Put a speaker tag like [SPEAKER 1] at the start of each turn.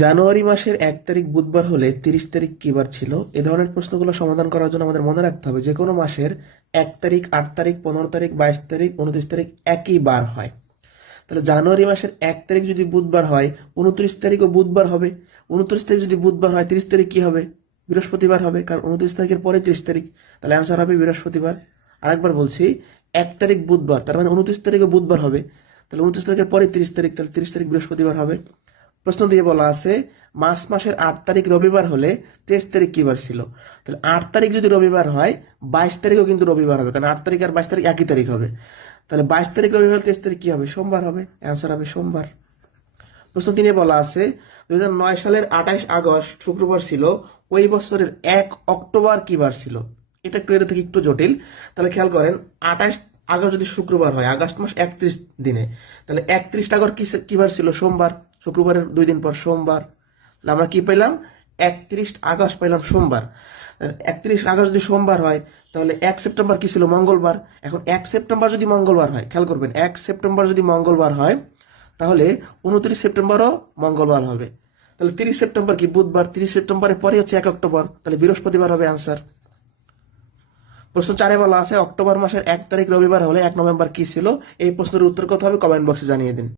[SPEAKER 1] জানুয়ারি মাসের এক তারিখ বুধবার হলে তিরিশ তারিখ কি বার ছিল? এ ধরনের প্রশ্নগুলো সমাধান করার জন্য আমাদের মনে রাখতে হবে, যে কোনো মাসের এক তারিখ, আট তারিখ, পনেরো তারিখ, বাইশ তারিখ, উনত্রিশ তারিখ একই বার হয়। তাহলে জানুয়ারি মাসের এক তারিখ যদি বুধবার হয়, উনত্রিশ তারিখও বুধবার হবে। উনত্রিশ তারিখ যদি বুধবার হয়, তিরিশ তারিখ কি হবে? বৃহস্পতিবার হবে, কারণ উনত্রিশ তারিখের পরে তিরিশ তারিখ। তাহলে অ্যান্সার হবে বৃহস্পতিবার। আরেকবার বলছি, এক তারিখ বুধবার, তার মানে উনত্রিশ তারিখও বুধবার হবে। তাহলে উনত্রিশ তারিখের পরে তিরিশ তারিখ, তাহলে তিরিশ তারিখ বৃহস্পতিবার হবে। প্রশ্ন দিয়ে বলা আছে, মার্চ মাসের আট তারিখ রবিবার হলে তেইশ তারিখ কি বার ছিল? তাহলে আট তারিখ যদি রবিবার হয়, বাইশ তারিখও কিন্তু রবিবার হবে, কারণ আট তারিখ আর বাইশ তারিখ একই তারিখ হবে। তাহলে বাইশ তারিখ রবিবার তেইশ তারিখ কি হবে? সোমবার হবে। অ্যান্সার হবে সোমবার। প্রশ্ন তিনে বলা আছে, দুই নয় সালের আঠাইশ আগস্ট শুক্রবার ছিল, ওই বছরের এক অক্টোবর কি বার ছিল? এটা একটু এটা থেকে একটু জটিল। তাহলে খেয়াল করেন, আঠাইশ আগস্ট যদি শুক্রবার হয়, আগস্ট মাস একত্রিশ দিনে, তাহলে একত্রিশ আগস্ট কি কি বার ছিল? সোমবার। শুক্রবারের দুই দিন পর সোমবার। আমরা কি পেলাম? একত্রিশ আগস্ট পেলাম সোমবার। একত্রিশ আগস্ট যদি সোমবার হয়, তাহলে এক সেপ্টেম্বর কি ছিল? মঙ্গলবার। এখন এক সেপ্টেম্বর যদি মঙ্গলবার হয়, খেয়াল করবেন, এক সেপ্টেম্বর যদি মঙ্গলবার হয়, তাহলে উনত্রিশ সেপ্টেম্বরও মঙ্গলবার হবে। তাহলে তিরিশ সেপ্টেম্বর কি? বুধবার। তিরিশ সেপ্টেম্বরের পরে হচ্ছে এক অক্টোবর। তাহলে বৃহস্পতিবার হবে অ্যান্সার প্রশ্ন চারে বলা আছে, অক্টোবর মাসের এক তারিখ রবিবার হলে এক নভেম্বর কি ছিল? এই প্রশ্নের উত্তর কত হবে? কমেন্ট বক্সে জানিয়ে দিন।